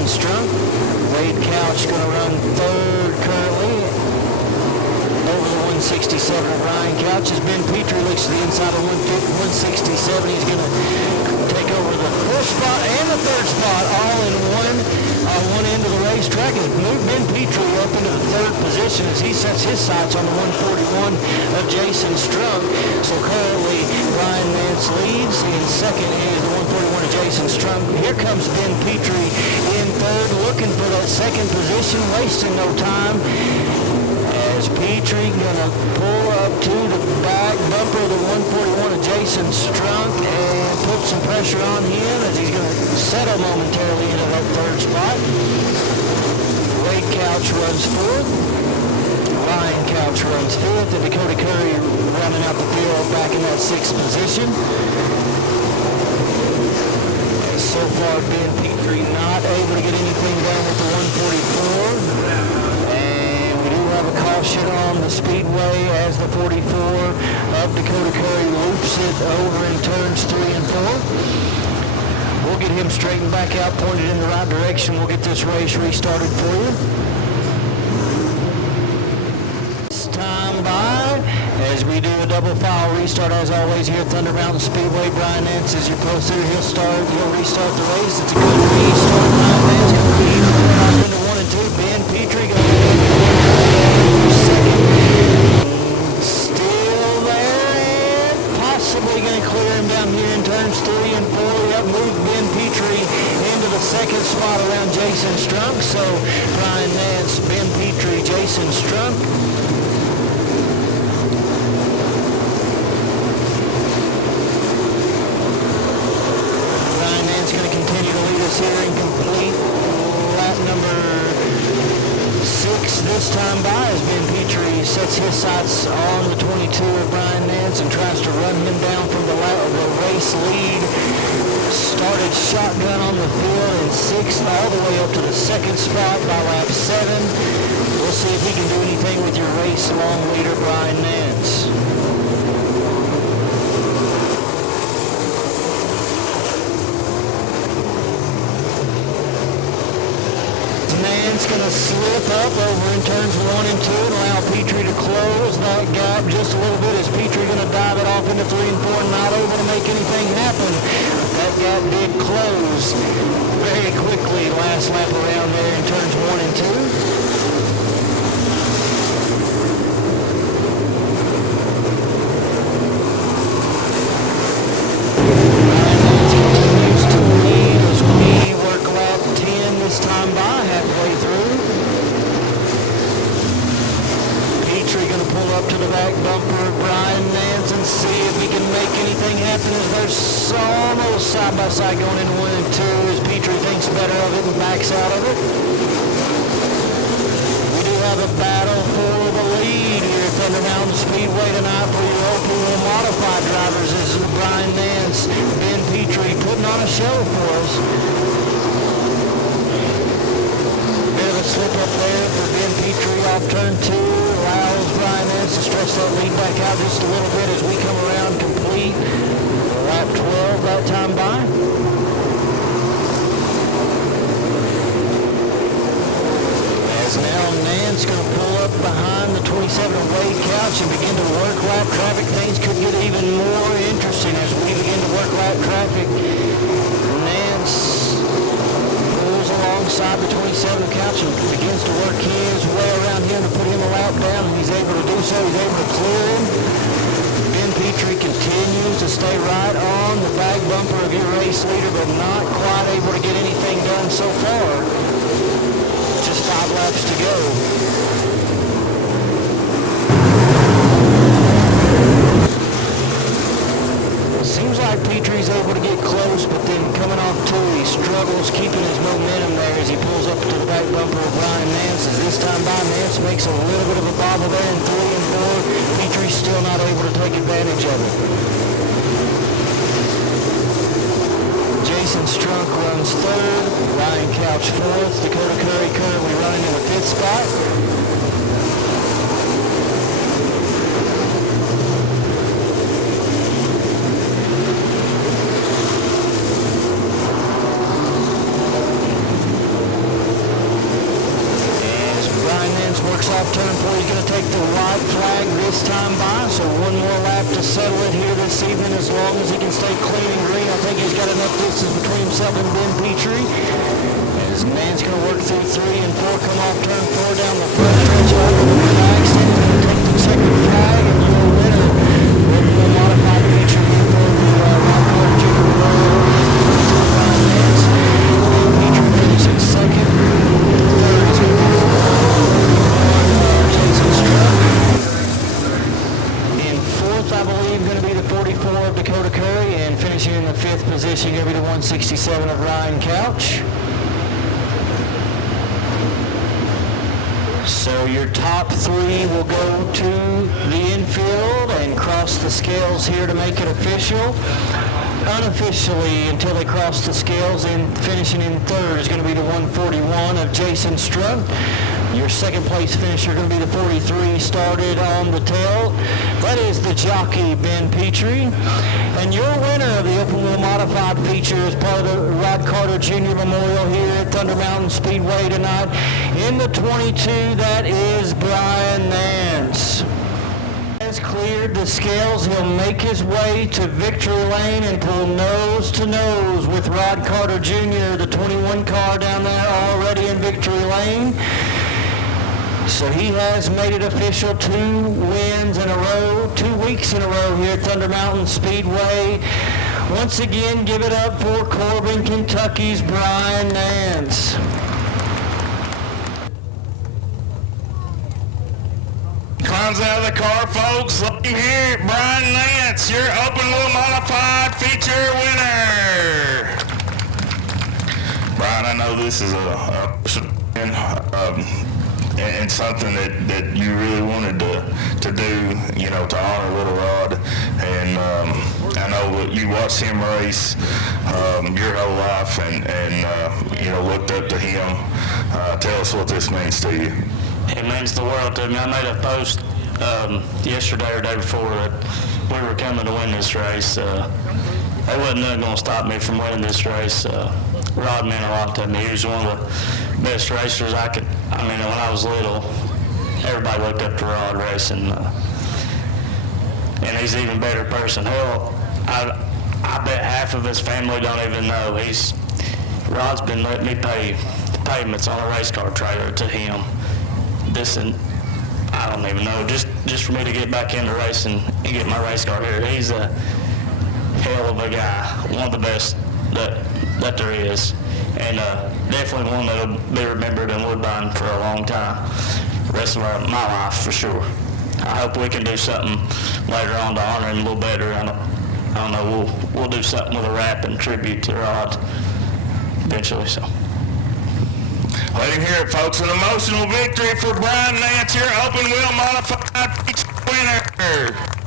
Jason Strunk. Wade Couch going to run third currently. Over the 167 of Brian Couch as Ben Petrey looks to the inside of 167. He's going to take over the fourth spot and the third spot all in one end of the racetrack and move Ben Petrey up into the third position as he sets his sights on the 141 of Jason Strunk. So currently Brian Nantz leads. In second is the 141 of Jason Strunk. Here comes Ben Petrey in third, looking for that second position, wasting no time. As Petrey gonna pull up to the back bumper of the 141 of Jason Strunk and put some pressure on him as he's gonna settle momentarily into that third spot. Wade Couch runs fourth. Ryan Couch runs fifth, and Dakota Curry running out the field back in that sixth position. So far, Ben Petrey not able to get anything done with the 144. Have a caution on the speedway as the 44 of Dakota Curry loops it over in turns 3 and 4. We'll get him straightened back out, pointed in the right direction. We'll get this race restarted for you. This time by as we do a double file restart as always here at Thunder Mountain Speedway. Brian Nantz is your post here. He'll restart the race. It's a good restart. Brian Nantz going to lead up into 1 and 2. Ben Petrey going to going to clear him down here in turns 3 and 4. Yep, moved Ben Petrey into the second spot around Jason Strunk. So Brian Nantz, Ben Petrey, Jason Strunk. Brian Nantz going to continue to lead us here in complete lap number 6 this time by as Ben Petrey sets his sights on the 22 of Brian Nantz and tries to run him down from the race lead. Started shotgun on the field in 6th all the way up to the second spot by lap 7. We'll see if he can do anything with your race long leader Brian Nantz. Nantz going to slip up over in turns 1 and 2 and allow Petrey to close that gap just a little bit as Petrey going to dive it off into 3 and 4 and not able to make anything happen. That gap did close very quickly last lap around there in turns 1 and 2. Almost side by side going into 1 and 2 as Petrey thinks better of it and backs out of it. We do have a battle for the lead here at Thunder Mountain Speedway tonight for your OPL modified drivers as Brian Nantz, Ben Petrey putting on a show for us. Bit of a slip up there for Ben Petrey off turn 2. Allows Brian Nantz to stretch that lead back out just a little bit as we come around complete. Lap 12 that time by. As now Nantz going to pull up behind the 27 of Wade Couch and begin to work lap traffic. Things could get even more interesting as we begin to work lap traffic. Nantz pulls alongside the 27 Couch and begins to work his way around him to put him a lap down. And he's able to do so. He's able to clear him. Petrey continues to stay right on the back bumper of your race leader, but not quite able to get anything done so far. Just 5 laps to go. Seems like Petrey's able to get close, but then coming off 2, he struggles keeping his momentum there as he pulls up to the back bumper of Brian Nantz. As this time by Nantz makes a little bit of a bobble there in 3 and 4. Petrey's still not able to take advantage of it. Jason Strunk runs 3rd, Ryan Couch 4th, Dakota Curry currently running in the 5th spot. off turn 4. He's going to take the white flag this time by, so one more lap to settle it here this evening as long as he can stay clean and green. I think he's got enough distance between himself and Ben Petrey. As Nantz going to work through 3 and 4, come off turn 4 down the front stretch out of the accident. He's going to take the second flag, and your winner will be a modified feature here for the Ron Carter Jr. Memorial Brian Nantz. Ben Petrey finishing second. Third is going to be Jason Strutt. In fourth, I believe, going to be the 44 of Dakota Curry, and finishing in the fifth position going to be the 167 of Ryan Couch. So your top 3 will go to the infield and cross the scales here to make it official. Unofficially, until they cross the scales, and finishing in third is going to be the 141 of Jason Strutt. Your second place finisher going to be the 43 started on the tail. That is the jockey, Ben Petrey. And your winner of the Open Wheel Modified feature is part of the Rod Carter Jr. Memorial here at Thunder Mountain Speedway tonight. In the 22, that is Brian Nantz. Has cleared the scales. He'll make his way to victory lane and pull nose to nose with Rod Carter Jr., the 21 car down there already in victory lane. So he has made it official 2 wins in a row, 2 weeks in a row here at Thunder Mountain Speedway. Once again, give it up for Corbin, Kentucky's Brian Nantz. Climbs out of the car, folks. Let him hear it. Brian Nantz, your Open Wheel Modified feature winner. Brian, I know this is and something that you really wanted to do, to honor Little Rod. And I know that you watched him race your whole life and looked up to him. Tell us what this means to you. It means the world to me. I made a post yesterday or day before that we were coming to win this race. There wasn't nothing going to stop me from winning this race. Rod meant a lot to me. He was one of the best racers when I was little, everybody looked up to Rod racing. And he's an even better person. Hell, I bet half of his family don't even know. Rod's been letting me pay the payments on a race car trailer to him. I don't even know, just for me to get back into racing and get my race car here. He's a hell of a guy, one of the best that there is, and definitely one that'll be remembered in Woodbine for a long time, the rest of my life for sure. I hope we can do something later on to honor him a little better. I don't know, we'll do something with a rap and tribute to Rod eventually. So. Let him hear it, folks. An emotional victory for Brian Nantz, your Open Wheel Modified winner.